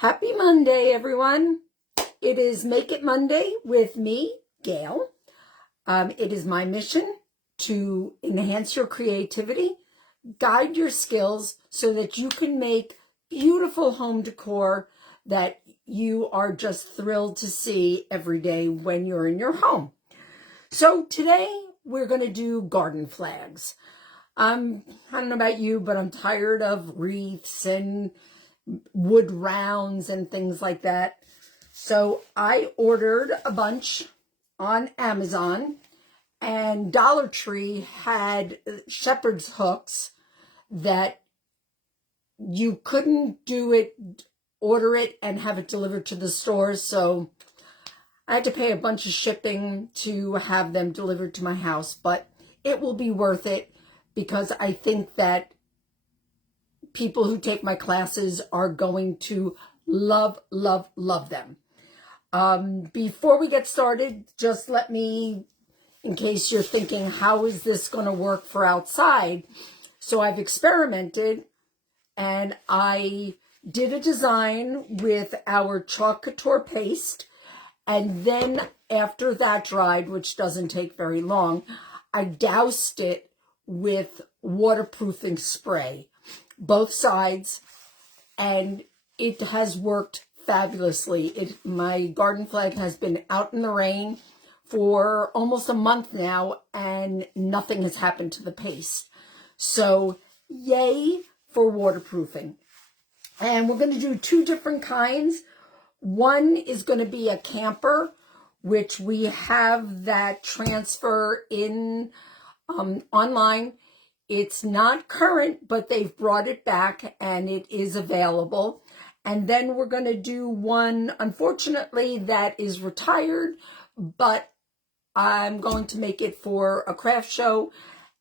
Happy Monday, everyone. It is Make It Monday with me, Gail. It is my mission to enhance your creativity, guide your skills so that you can make beautiful home decor that you are just thrilled to see every day when you're in your home. So today we're going to do garden flags. I don't know about you, but I'm tired of wreaths and wood rounds and things like that. So I ordered a bunch on Amazon, and Dollar Tree had shepherd's hooks that you couldn't order it and have it delivered to the store. So I had to pay a bunch of shipping to have them delivered to my house, but it will be worth it because I think that people who take my classes are going to love, love, love them. Before we get started, just let me, in case you're thinking, how is this going to work for outside? So I've experimented and I did a design with our Chalk Couture paste. And then after that dried, which doesn't take very long, I doused it with waterproofing spray, both sides, and it has worked fabulously. My garden flag has been out in the rain for almost a month now, and nothing has happened to the paste. So yay for waterproofing. And we're going to do two different kinds. One is going to be a camper, which we have that transfer in online. It's not current, but they've brought it back and it is available. And then we're going to do one, unfortunately, that is retired, but I'm going to make it for a craft show.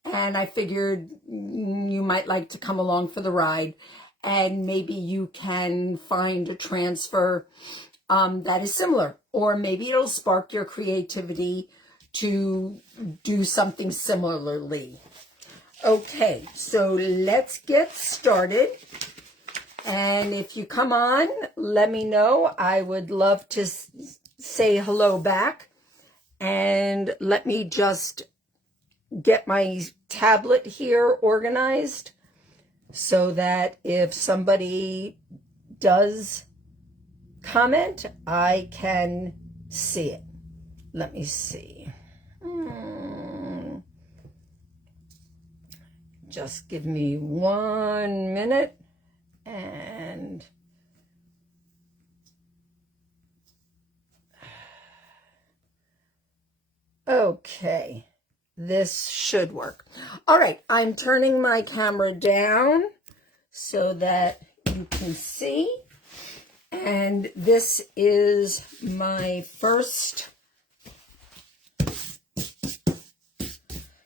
And I figured you might like to come along for the ride. And maybe you can find a transfer that is similar. Or maybe it'll spark your creativity to do something similarly. Okay, so let's get started. And if you come on, let me know. I would love to say hello back. And let me just get my tablet here organized so that if somebody does comment, I can see it. Let me see. Just give me 1 minute and okay, this should work. All right, I'm turning my camera down so that you can see. And this is my first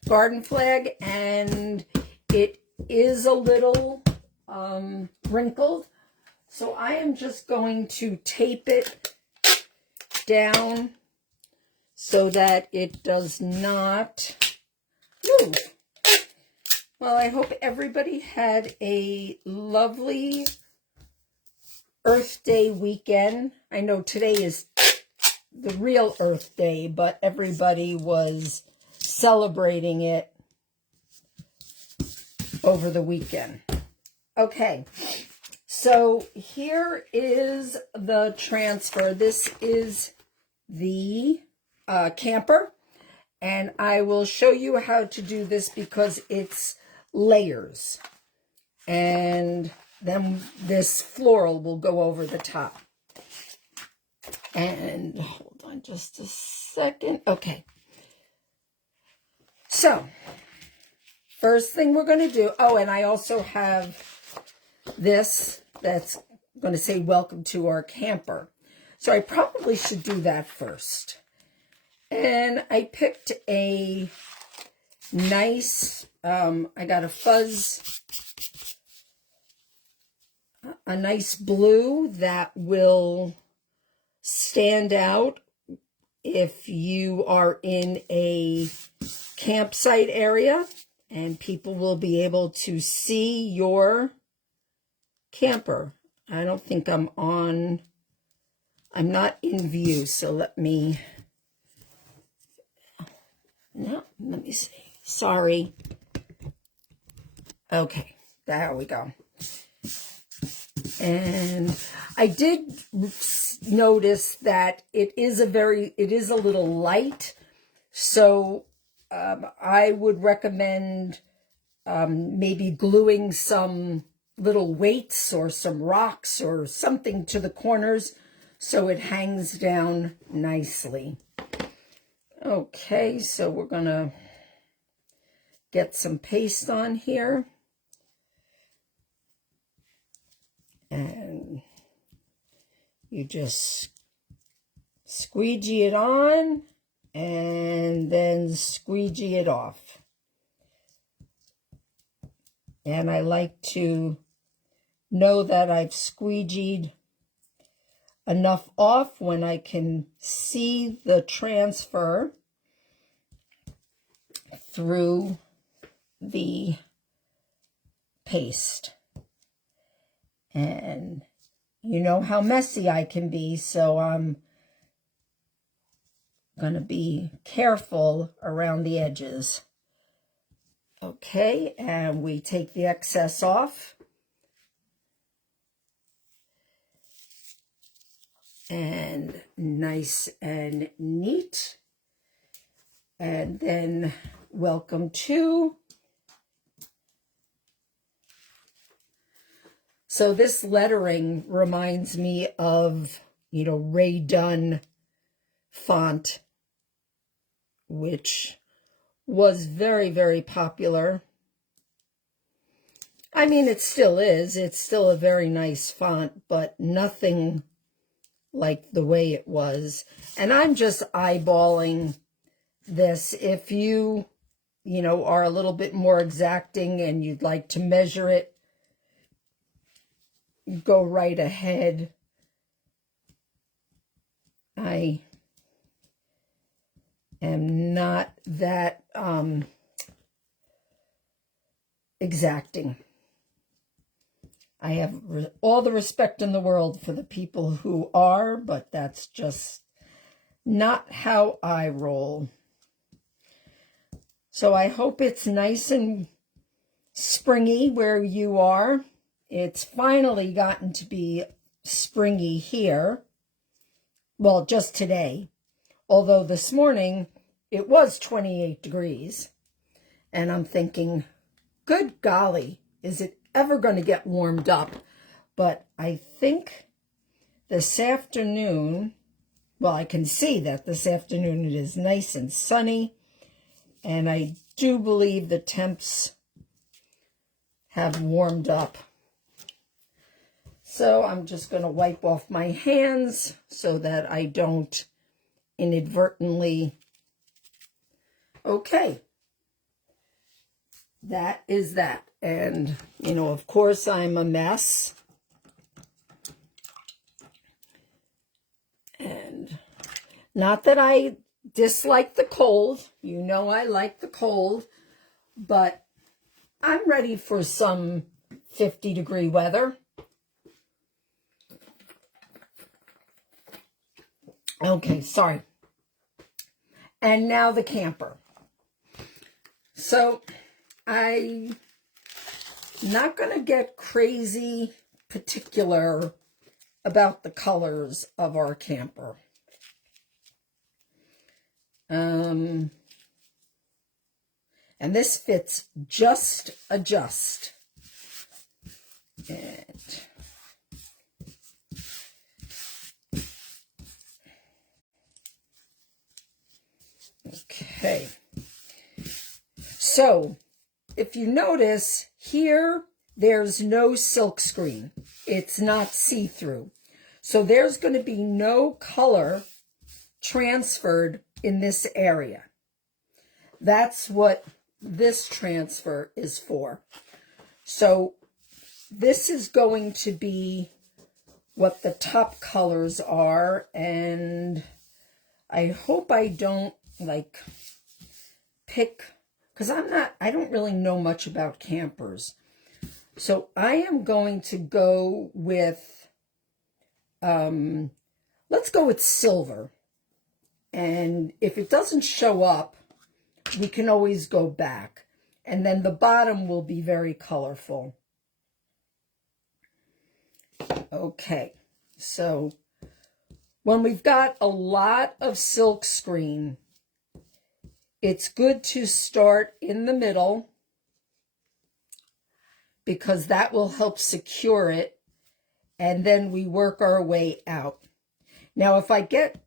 garden flag, and it is a little wrinkled. So I am just going to tape it down so that it does not move. Well, I hope everybody had a lovely Earth Day weekend. I know today is the real Earth Day, but everybody was celebrating it over the weekend. Okay, so here is the transfer. This is the camper, and I will show you how to do this because it's layers. And then this floral will go over the top. And hold on just a second. Okay. So, first thing we're going to do, oh, and I also have this that's going to say welcome to our camper. So I probably should do that first. And I picked a nice, I got a nice blue that will stand out if you are in a campsite area and people will be able to see your camper. I don't think I'm on. I'm not in view, so let me. No, let me see. Sorry. Okay, there we go. And I did notice that it is a little light. So I would recommend maybe gluing some little weights or some rocks or something to the corners so it hangs down nicely. Okay, so we're going to get some paste on here. And you just squeegee it on and then squeegee it off. And I like to know that I've squeegeed enough off when I can see the transfer through the paste. And you know how messy I can be, so I'm going to be careful around the edges. Okay, and we take the excess off. And nice and neat. And then welcome to. So this lettering reminds me of, Ray Dunn font, which was very, very popular. I mean, it still is. It's still a very nice font, but nothing like the way it was. And I'm just eyeballing this. If you, are a little bit more exacting and you'd like to measure it, go right ahead. I am not that exacting. I have all the respect in the world for the people who are, but that's just not how I roll. So I hope it's nice and springy where you are. It's finally gotten to be springy here. Well, just today. Although this morning it was 28 degrees. And I'm thinking, good golly, is it ever going to get warmed up? But I think this afternoon, well, I can see that this afternoon it is nice and sunny. And I do believe the temps have warmed up. So I'm just going to wipe off my hands so that I don't inadvertently. Okay. That is that. And, of course, I'm a mess. And not that I dislike the cold. I like the cold. But I'm ready for some 50-degree weather. Okay, sorry. And now the camper. So I'm not going to get crazy particular about the colors of our camper. And this fits just adjust. And okay. So if you notice here, there's no silk screen. It's not see-through. So there's going to be no color transferred in this area. That's what this transfer is for. So this is going to be what the top colors are, and I hope I don't pick, because I don't really know much about campers. So I am going to go with, let's go with silver. And if it doesn't show up, we can always go back. And then the bottom will be very colorful. Okay, so when we've got a lot of silk screen, it's good to start in the middle because that will help secure it, and then we work our way out. Now, if I get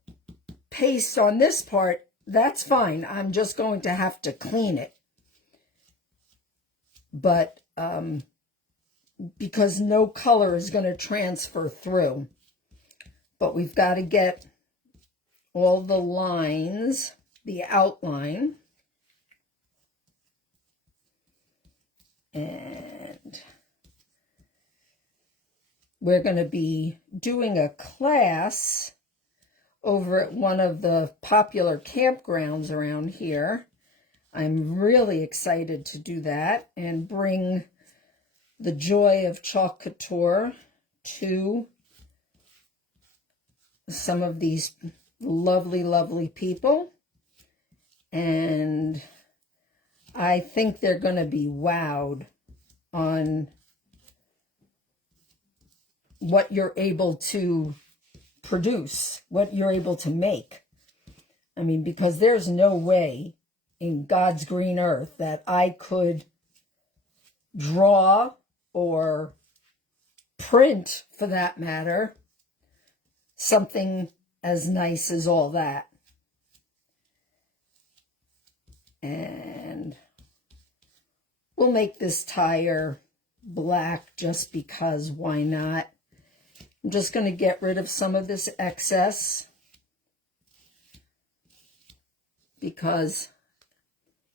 paste on this part, that's fine. I'm just going to have to clean it. But because no color is going to transfer through. But we've got to get all the lines, the outline. And we're going to be doing a class over at one of the popular campgrounds around here. I'm really excited to do that and bring the joy of Chalk Couture to some of these lovely, lovely people. And I think they're going to be wowed on what you're able to produce, what you're able to make. I mean, because there's no way in God's green earth that I could draw or print, for that matter, something as nice as all that. And we'll make this tire black just because, why not? I'm just going to get rid of some of this excess because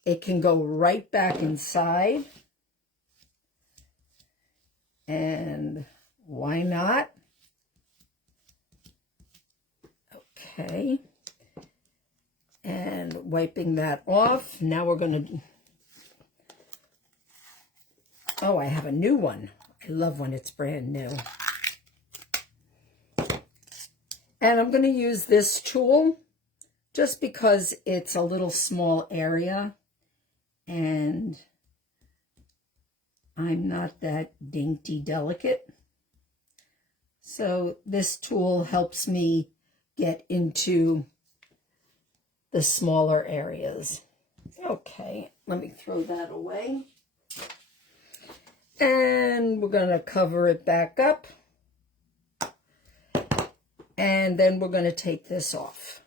it can go right back inside. And why not? Okay. And wiping that off. Now we're going to... Oh, I have a new one. I love when it's brand new. And I'm going to use this tool just because it's a little small area and I'm not that dainty delicate. So this tool helps me get into the smaller areas. Okay, let me throw that away. And we're going to cover it back up. And then we're going to take this off.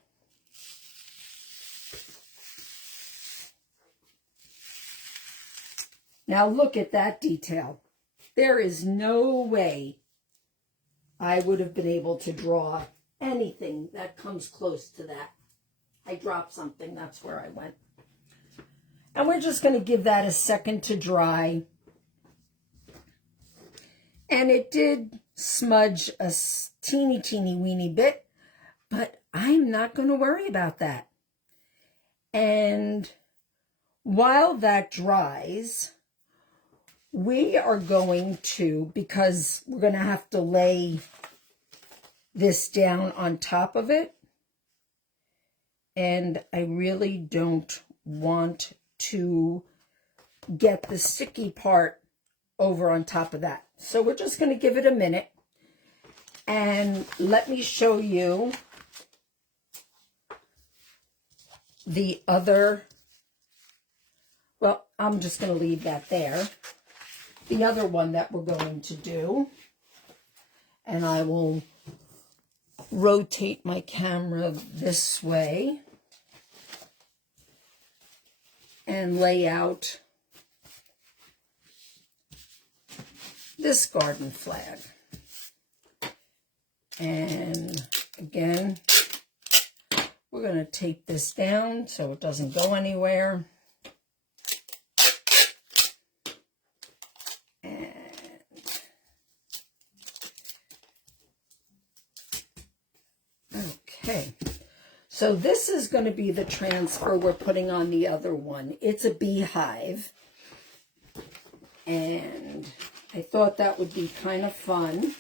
Now look at that detail. There is no way I would have been able to draw anything that comes close to that. I dropped something, that's where I went. And we're just going to give that a second to dry. And it did smudge a teeny weeny bit, but I'm not going to worry about that. And while that dries, we are going to, because we're going to have to lay this down on top of it, and I really don't want to get the sticky part over on top of that. So we're just going to give it a minute, and let me show you the other, well, I'm just going to leave that there. The other one that we're going to do, and I will rotate my camera this way and lay out this garden flag. And again, we're going to tape this down so it doesn't go anywhere. Okay, so this is going to be the transfer we're putting on the other one. It's a beehive, and I thought that would be kind of fun,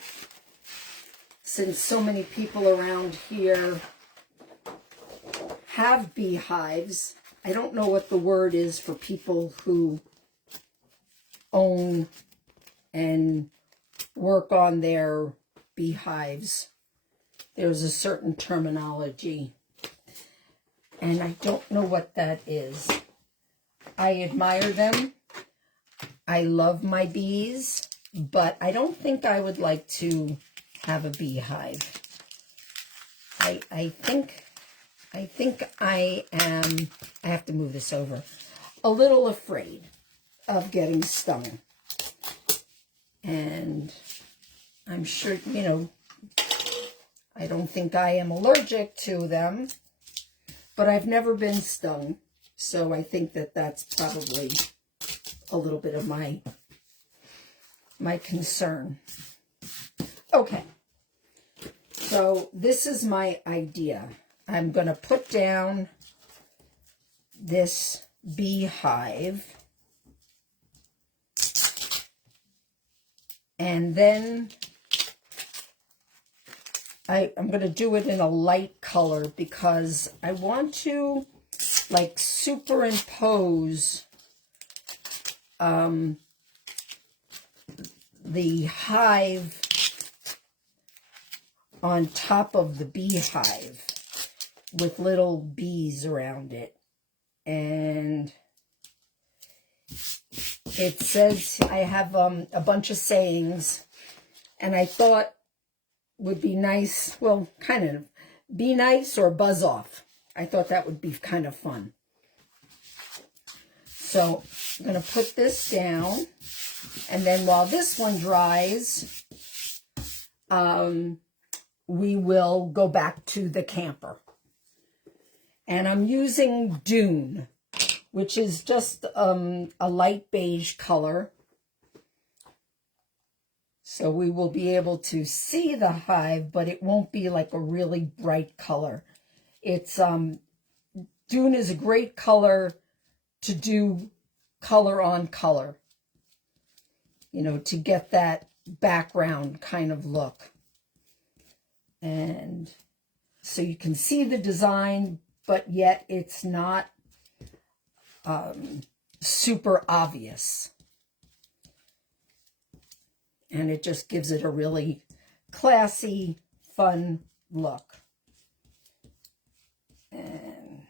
since so many people around here have beehives. I don't know what the word is for people who own and work on their beehives. There's a certain terminology, and I don't know what that is. I admire them. I love my bees, but I don't think I would like to have a beehive. I think I am, I have to move this over, a little afraid of getting stung. And I'm sure, you know, I don't think I am allergic to them, but I've never been stung. So I think that that's probably a little bit of my concern. Okay. So this is my idea. I'm going to put down this beehive, and then I'm going to do it in a light color because I want to like superimpose the hive on top of the beehive with little bees around it. And it says, I have a bunch of sayings, and I thought would be nice, well, kind of be nice or buzz off. I thought that would be kind of fun. So I'm going to put this down, and then while this one dries, we will go back to the camper. And I'm using Dune, which is just a light beige color. So we will be able to see the hive, but it won't be like a really bright color. It's Dune is a great color to do color on color, you know, to get that background kind of look. And so you can see the design, but yet it's not super obvious. And it just gives it a really classy, fun look. And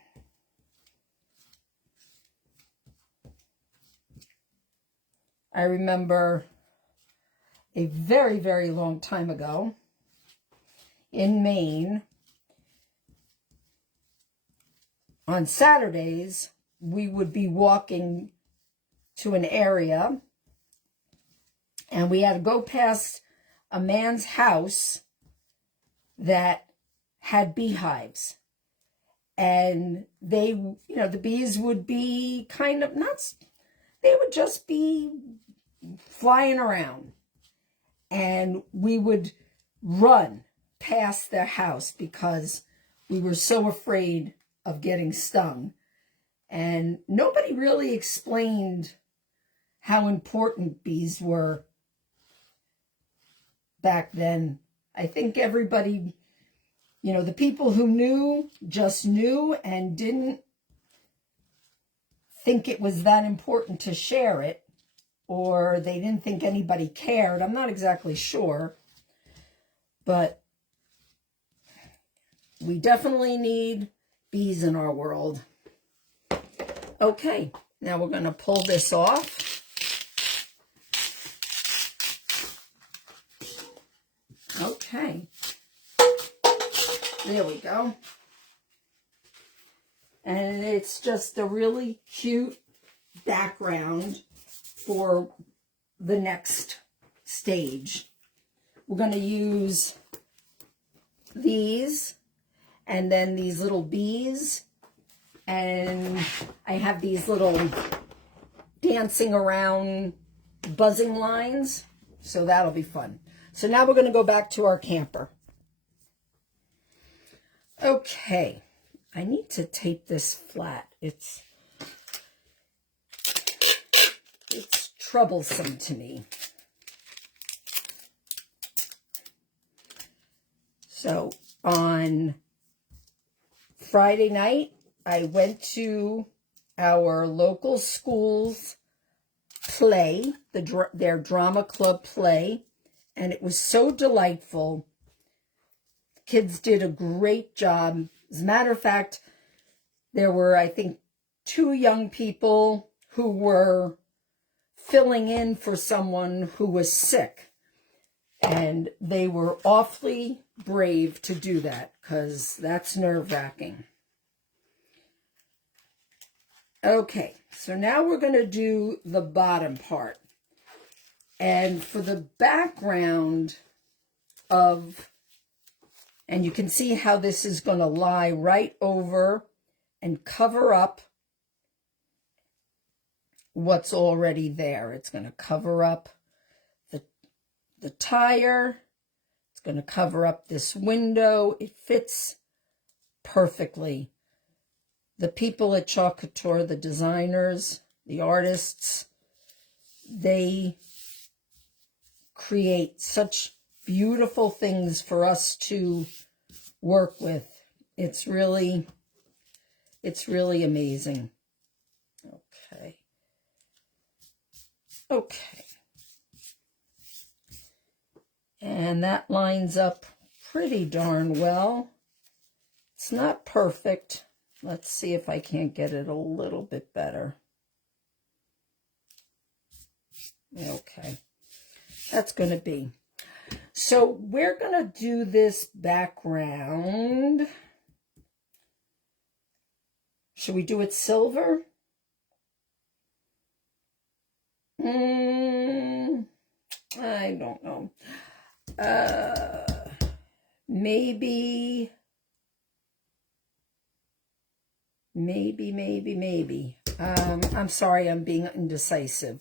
I remember a very, very long time ago in Maine, on Saturdays, we would be walking to an area, and we had to go past a man's house that had beehives. And they, you know, the bees would be kind of not, they would just be flying around. And we would run past their house because we were so afraid of getting stung. And nobody really explained how important bees were back then. I think everybody, you know, the people who knew just knew and didn't think it was that important to share it, or they didn't think anybody cared. I'm not exactly sure, but we definitely need bees in our world. Okay, now we're going to pull this off. Okay, there we go. And it's just a really cute background for the next stage. We're going to use these, and then these little bees, and I have these little dancing around buzzing lines, so that'll be fun. So now we're going to go back to our camper. Okay, I need to tape this flat. It's troublesome to me. So on Friday night, I went to our local school's play, their drama club play, and it was so delightful. Kids did a great job. As a matter of fact, there were, I think, 2 young people who were filling in for someone who was sick. And they were awfully brave to do that, because that's nerve-wracking. Okay, so now we're going to do the bottom part. And for the background of, and you can see how this is going to lie right over and cover up what's already there. It's going to cover up the tire. It's going to cover up this window. It fits perfectly. The people at Chalk Couture, the designers, the artists, they create such beautiful things for us to work with. It's really amazing. Okay. Okay. And that lines up pretty darn well. It's not perfect. Let's see if I can't get it a little bit better. Okay. That's going to be. So we're going to do this background. Should we do it silver? I don't know. Maybe. I'm sorry, I'm being indecisive.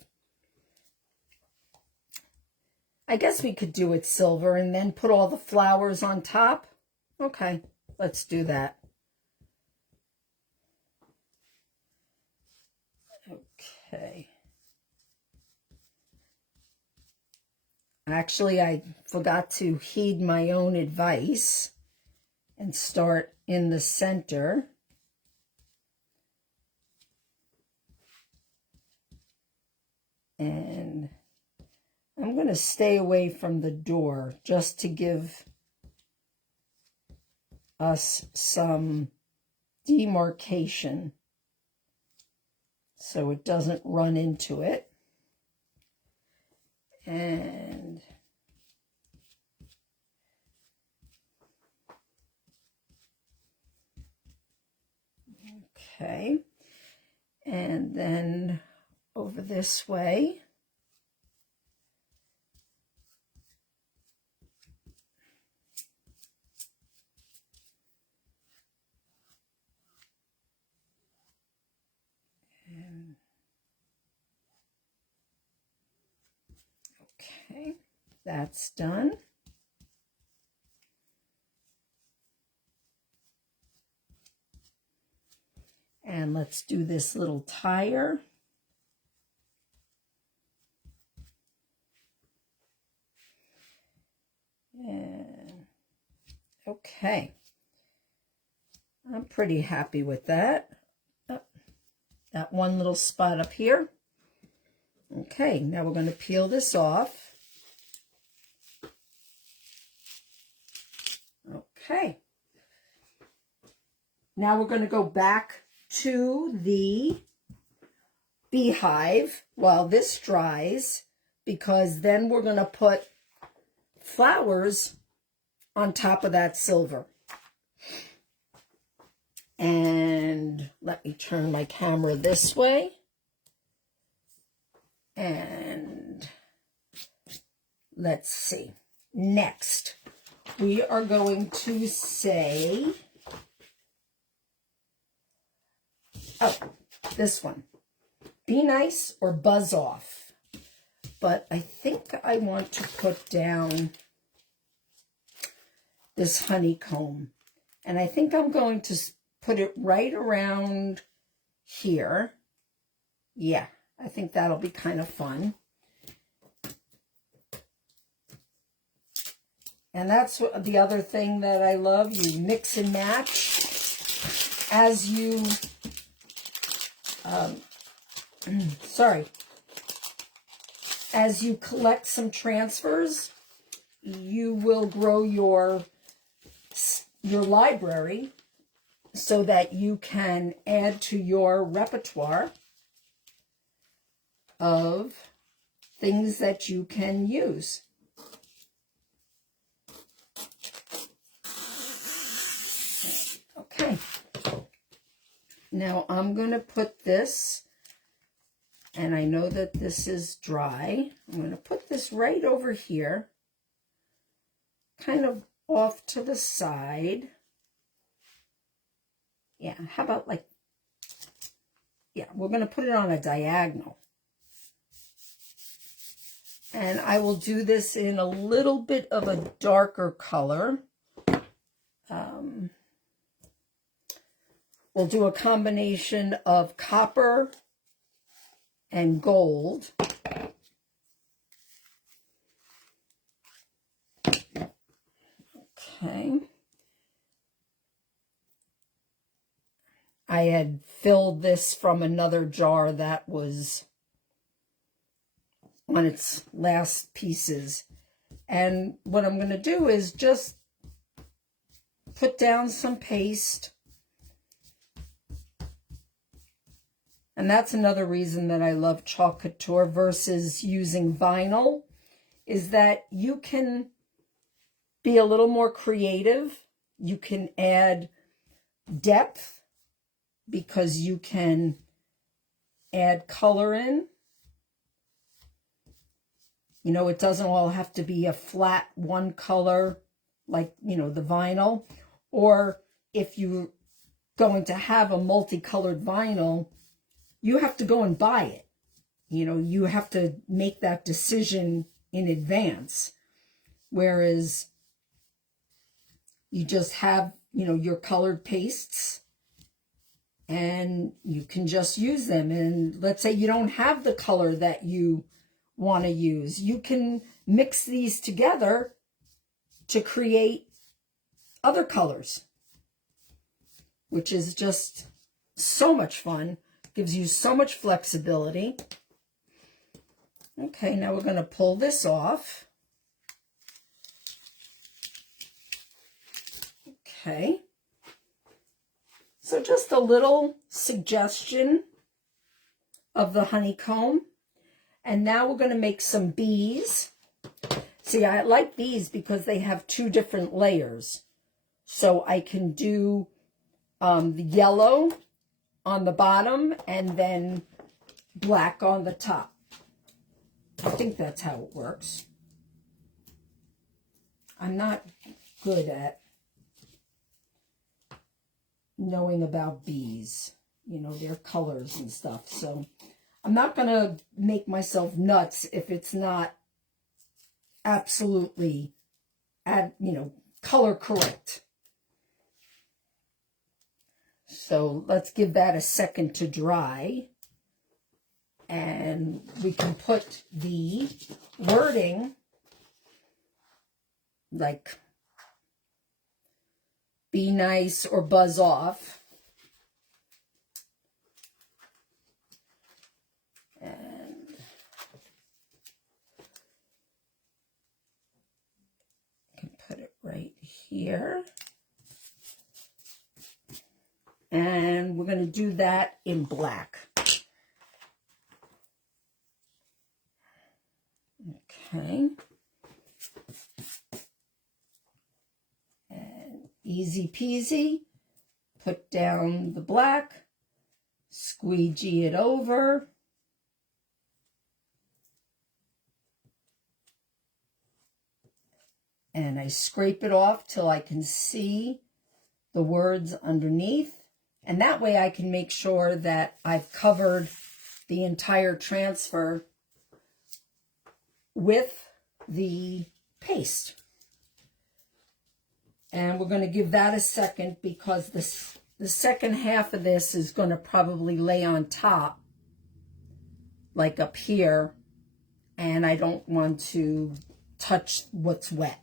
I guess we could do it silver and then put all the flowers on top. Okay, let's do that. Okay. Actually, I forgot to heed my own advice and start in the center. And I'm going to stay away from the door just to give us some demarcation so it doesn't run into it. And okay. And then over this way. And okay, that's done. And let's do this little tire. And okay, I'm pretty happy with that. Oh, that one little spot up here. Okay, now we're going to peel this off. Okay. Now we're going to go back to the beehive while this dries, because then we're going to put flowers on top of that silver. And let me turn my camera this way. And let's see. Next, we are going to say, oh, this one. Be nice or buzz off. But I think I want to put down this honeycomb. And I think I'm going to put it right around here. Yeah, I think that'll be kind of fun. And that's the other thing that I love. You mix and match as you, as you collect some transfers, you will grow your library so that you can add to your repertoire of things that you can use. Okay. Now I'm going to put this, and I know that this is dry. I'm going to put this right over here, kind of off to the side. Yeah, how about like, yeah, we're going to put it on a diagonal. And I will do this in a little bit of a darker color. We'll do a combination of copper and gold. Okay. I had filled this from another jar that was on its last pieces. And what I'm going to do is just put down some paste. And that's another reason that I love Chalk Couture versus using vinyl, is that you can be a little more creative. You can add depth because you can add color in. You know, it doesn't all have to be a flat one color like, you know, the vinyl. Or if you're going to have a multicolored vinyl, you have to go and buy it. You know, you have to make that decision in advance. Whereas you just have, you know, your colored pastes and you can just use them. And let's say you don't have the color that you want to use. You can mix these together to create other colors, which is just so much fun. Gives you so much flexibility. Okay, now we're going to pull this off. Okay. So just a little suggestion of the honeycomb. And now we're going to make some bees. See, I like these because they have two different layers. So I can do the yellow on the bottom and then black on the top. I think that's how it works. I'm not good at knowing about bees, you know, their colors and stuff. So I'm not going to make myself nuts if it's not absolutely, you know, color correct. So let's give that a second to dry. And we can put the wording like be nice or buzz off. And I can put it right here. And we're going to do that in black. Okay. And easy peasy. Put down the black. Squeegee it over. And I scrape it off till I can see the words underneath. And that way I can make sure that I've covered the entire transfer with the paste. And we're going to give that a second because the second half of this is going to probably lay on top, like up here, and I don't want to touch what's wet.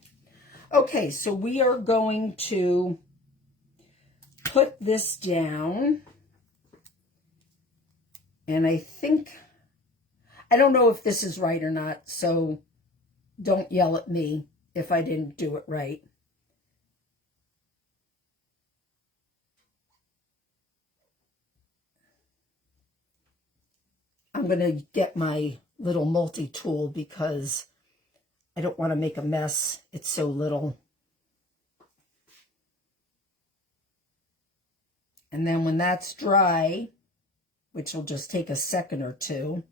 Okay, so we are going to put this down. And I don't know if this is right or not, so don't yell at me if I didn't do it right. I'm going to get my little multi-tool because I don't want to make a mess. It's so little. And then when that's dry, which will just take a second or two,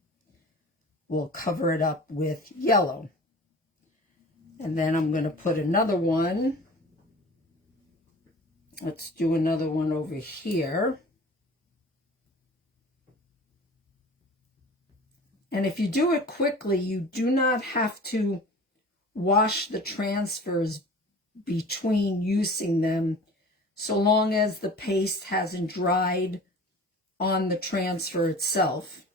we'll cover it up with yellow. And then I'm going to put another one. Let's do another one over here. And if you do it quickly, you do not have to wash the transfers between using them, so long as the paste hasn't dried on the transfer itself.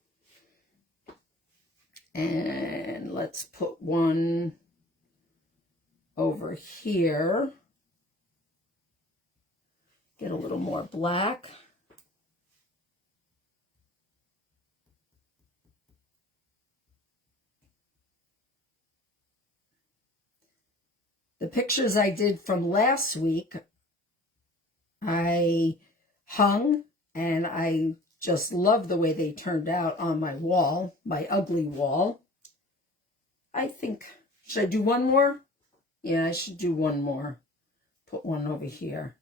And let's put one over here. Get a little more black. The pictures I did from last week, I hung, and I just love the way they turned out on my wall, my ugly wall. I think, should I do one more? Yeah, I should do one more. Put one over here.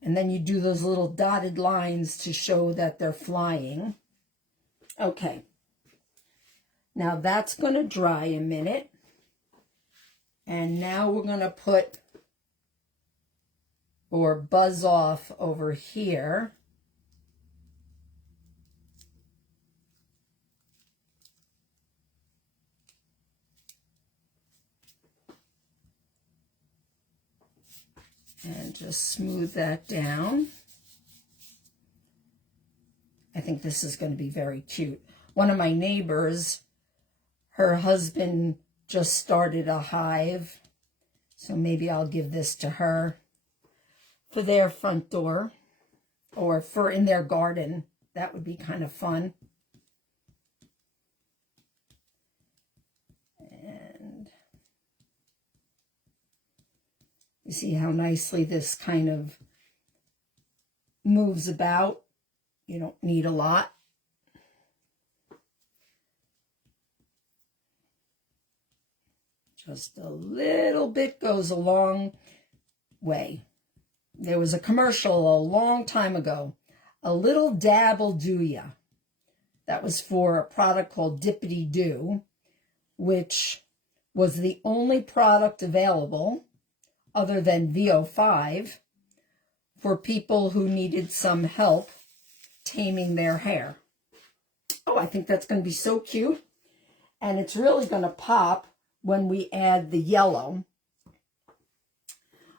And then you do those little dotted lines to show that they're flying. Okay. Now that's going to dry a minute. And now we're going to put, or buzz off over here. And just smooth that down. I think this is going to be very cute. One of my neighbors, her husband just started a hive, so maybe I'll give this to her for their front door or for in their garden. That would be kind of fun. And you see how nicely this kind of moves about. You don't need a lot. Just a little bit goes a long way. There was a commercial a long time ago. A little dab will do ya. That was for a product called Dippity Doo, which was the only product available other than VO5 for people who needed some help taming their hair. Oh, I think that's going to be so cute. And it's really going to pop when we add the yellow.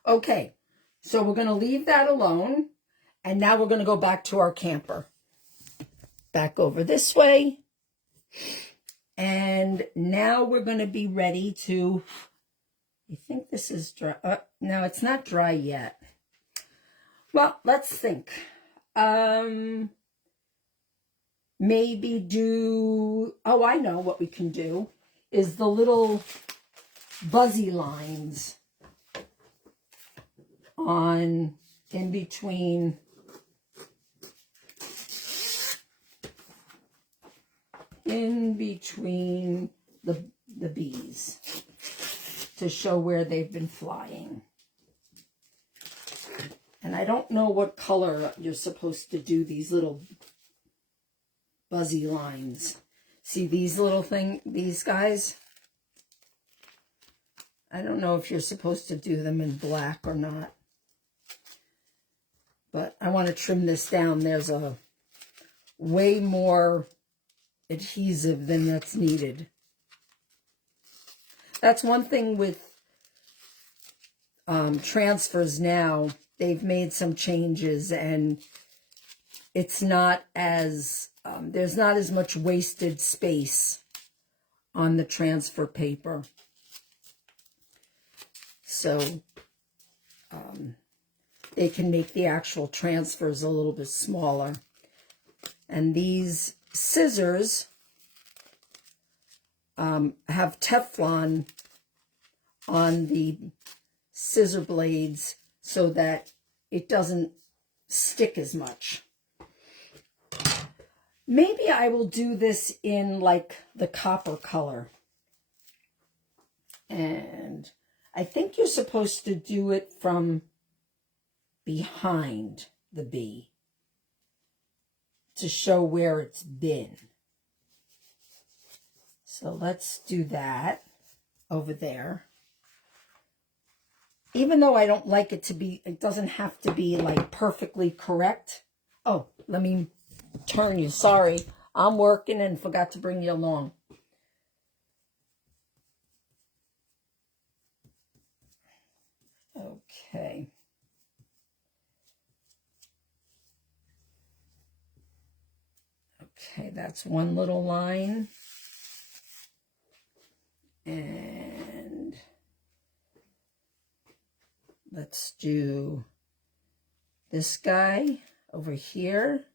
Okay, so we're going to leave that alone. And now we're going to go back to our camper. Back over this way. And now we're going to be ready to, I think this is dry. No, it's not dry yet. Well, let's think. Maybe do, oh, I know what we can do, is the little buzzy lines on in between the bees to show where they've been flying. And I don't know what color you're supposed to do these little buzzy lines. See these little these guys? I don't know if you're supposed to do them in black or not. But I want to trim this down. There's a way more adhesive than that's needed. That's one thing with transfers now. They've made some changes, and it's not as, there's not as much wasted space on the transfer paper. So they can make the actual transfers a little bit smaller. And these scissors have Teflon on the scissor blades so that it doesn't stick as much. Maybe I will do this in like the copper color. And I think you're supposed to do it from behind the bee to show where it's been. So let's do that over there. Even though I don't like it to be, it doesn't have to be like perfectly correct. Oh, let me turn you. Sorry, I'm working and forgot to bring you along. Okay. Okay, that's one little line. And let's do this guy over here.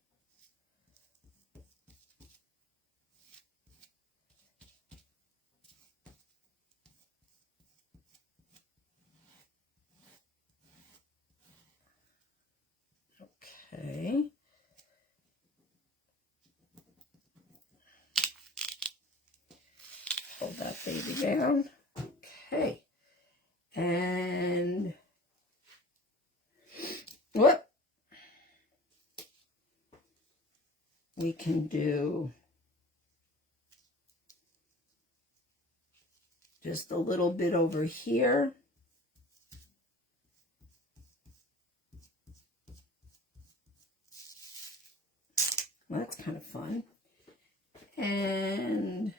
Okay. Hold that baby down. Okay. And what we can do just a little bit over here. Well, that's kind of fun. And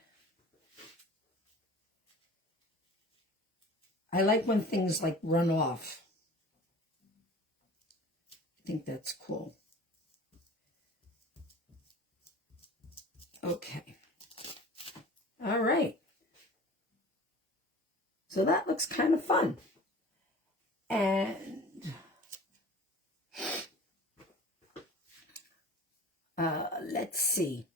I like when things like run off. I think that's cool. Okay. All right. So that looks kind of fun. And let's see.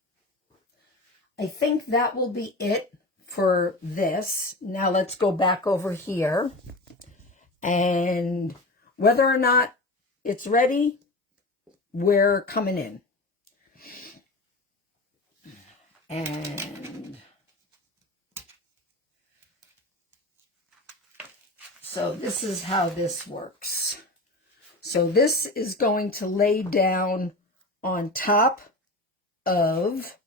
I think that will be it for this. Now let's go back over here. And whether or not it's ready, we're coming in. And so this is how this works. So this is going to lay down on top of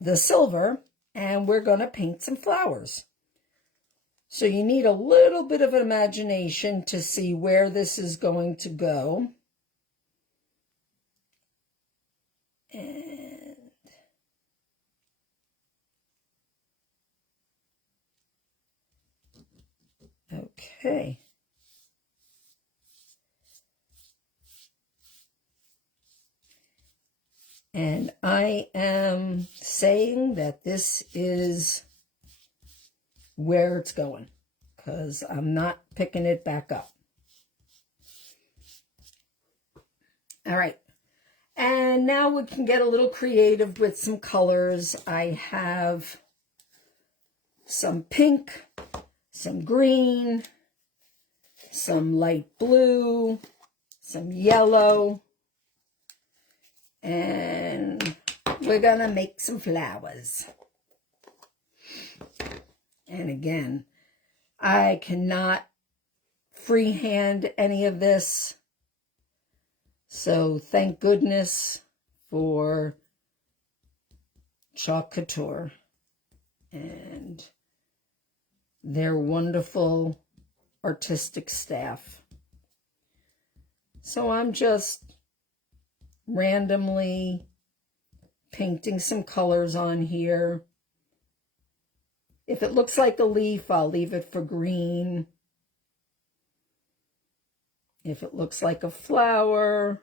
the silver, and we're going to paint some flowers. So you need a little bit of imagination to see where this is going to go. And okay. And I am saying that this is where it's going, because I'm not picking it back up. All right. And now we can get a little creative with some colors. I have some pink, some green, some light blue, some yellow, and we're gonna make some flowers. And again, I cannot freehand any of this, so thank goodness for Chalk Couture and their wonderful artistic staff. So I'm just randomly painting some colors on here. If it looks like a leaf, I'll leave it for green. If it looks like a flower,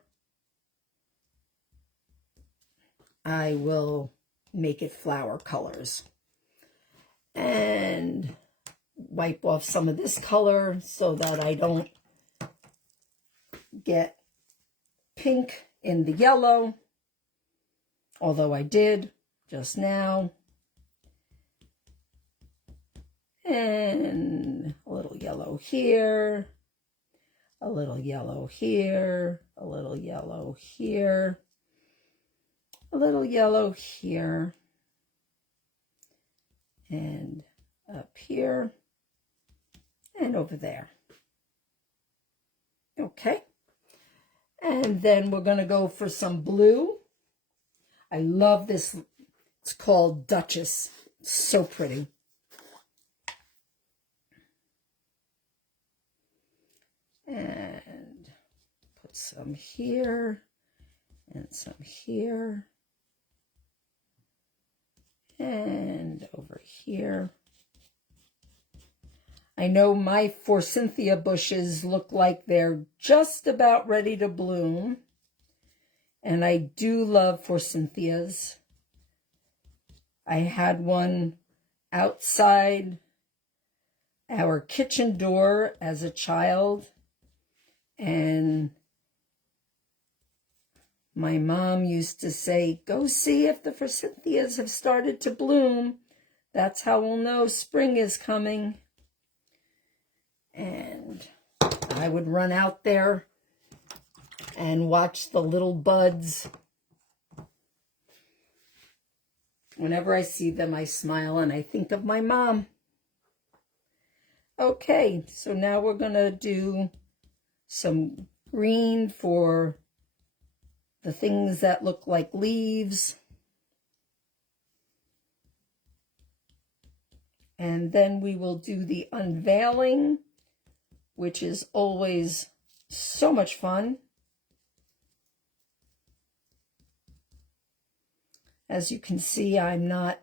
I will make it flower colors. And wipe off some of this color so that I don't get pink in the yellow, although I did just now. And a little yellow here, a little yellow here, a little yellow here, a little yellow here, and up here, and over there. Okay. And then we're going to go for some blue. I love this. It's called Duchess. So pretty. And put some here and some here and over here. I know my forsythia bushes look like they're just about ready to bloom. And I do love forsythias. I had one outside our kitchen door as a child. And my mom used to say, go see if the forsythias have started to bloom. That's how we'll know spring is coming. And I would run out there and watch the little buds. Whenever I see them, I smile and I think of my mom. Okay, so now we're going to do some green for the things that look like leaves. And then we will do the unveiling, which is always so much fun. As you can see, I'm not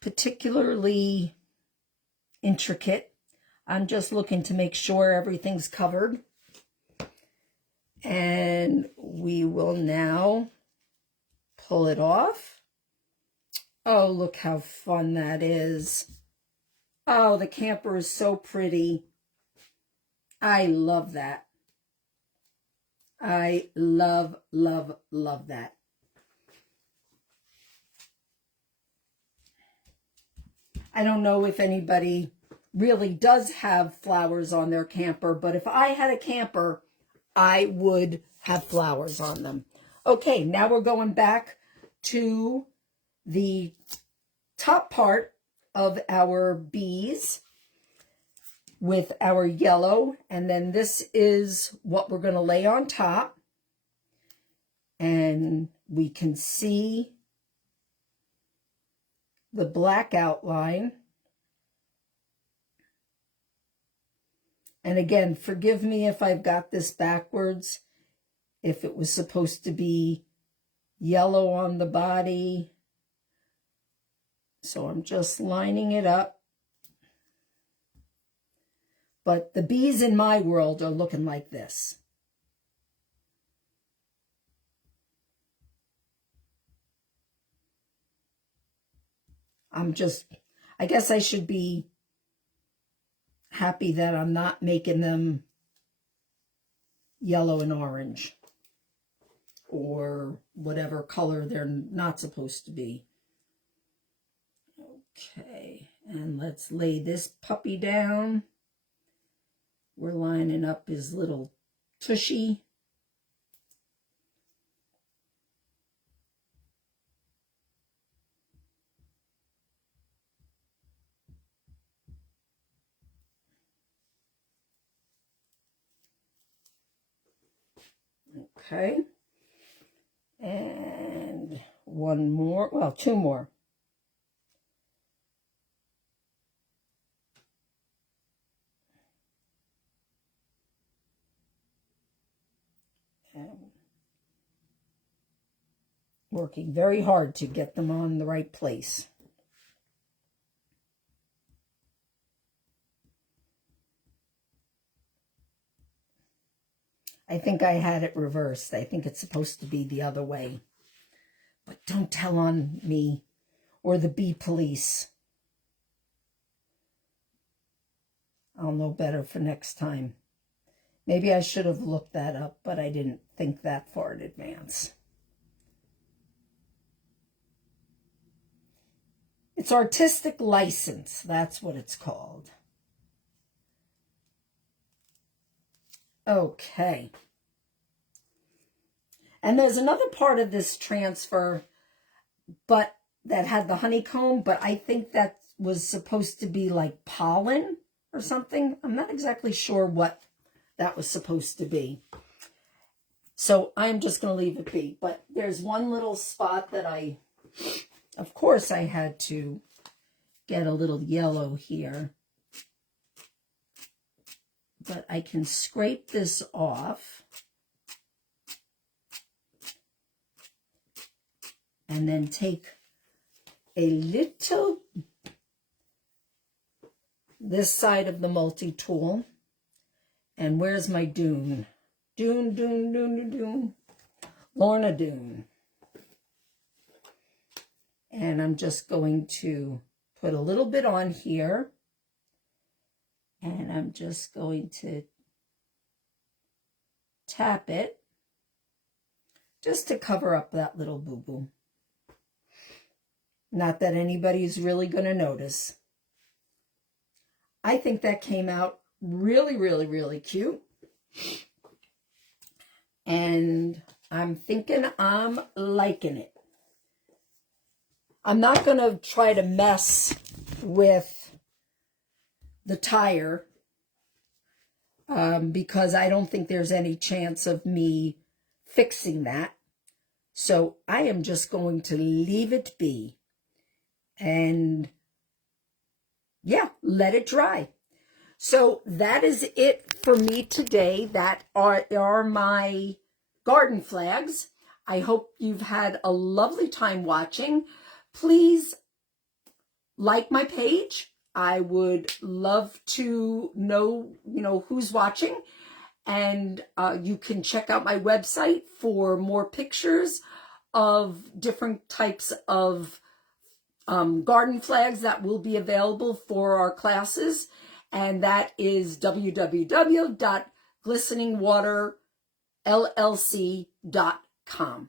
particularly intricate. I'm just looking to make sure everything's covered. And we will now pull it off. Oh, look how fun that is. Oh, the camper is so pretty. I love that. I love, love, love that. I don't know if anybody really does have flowers on their camper, but if I had a camper, I would have flowers on them. Okay, now we're going back to the top part of our bees with our yellow, and then this is what we're going to lay on top. And we can see the black outline. And again, forgive me if I've got this backwards. If it was supposed to be yellow on the body. So I'm just lining it up. But the bees in my world are looking like this. I guess I should be happy that I'm not making them yellow and orange or whatever color they're not supposed to be. Okay, and let's lay this puppy down. We're lining up his little tushy. Okay, and one more, well, two more. And working very hard to get them on the right place. I think I had it reversed. I think it's supposed to be the other way. But don't tell on me or the bee police. I'll know better for next time. Maybe I should have looked that up, but I didn't think that far in advance. It's artistic license. That's what it's called. Okay. And there's another part of this transfer, but that had the honeycomb, but I think that was supposed to be like pollen or something. I'm not exactly sure what that was supposed to be. So I'm just going to leave it be. But there's one little spot that of course I had to get a little yellow here. But I can scrape this off. And then take a little, this side of the multi-tool. And where's my Dune? Dune. Lorna Doone. And I'm just going to put a little bit on here. And I'm just going to tap it just to cover up that little boo-boo. Not that anybody's really going to notice. I think that came out really, really, really cute. And I'm thinking I'm liking it. I'm not going to try to mess with the tire because I don't think there's any chance of me fixing that. So I am just going to leave it be. And yeah, let it dry. So that is it for me today. That are my garden flags. I hope you've had a lovely time watching. Please like my page. I would love to know, who's watching. And you can check out my website for more pictures of different types of garden flags that will be available for our classes. And that is www.glisteningwaterllc.com.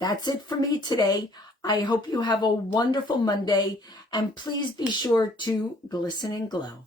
That's it for me today. I hope you have a wonderful Monday, and please be sure to glisten and glow.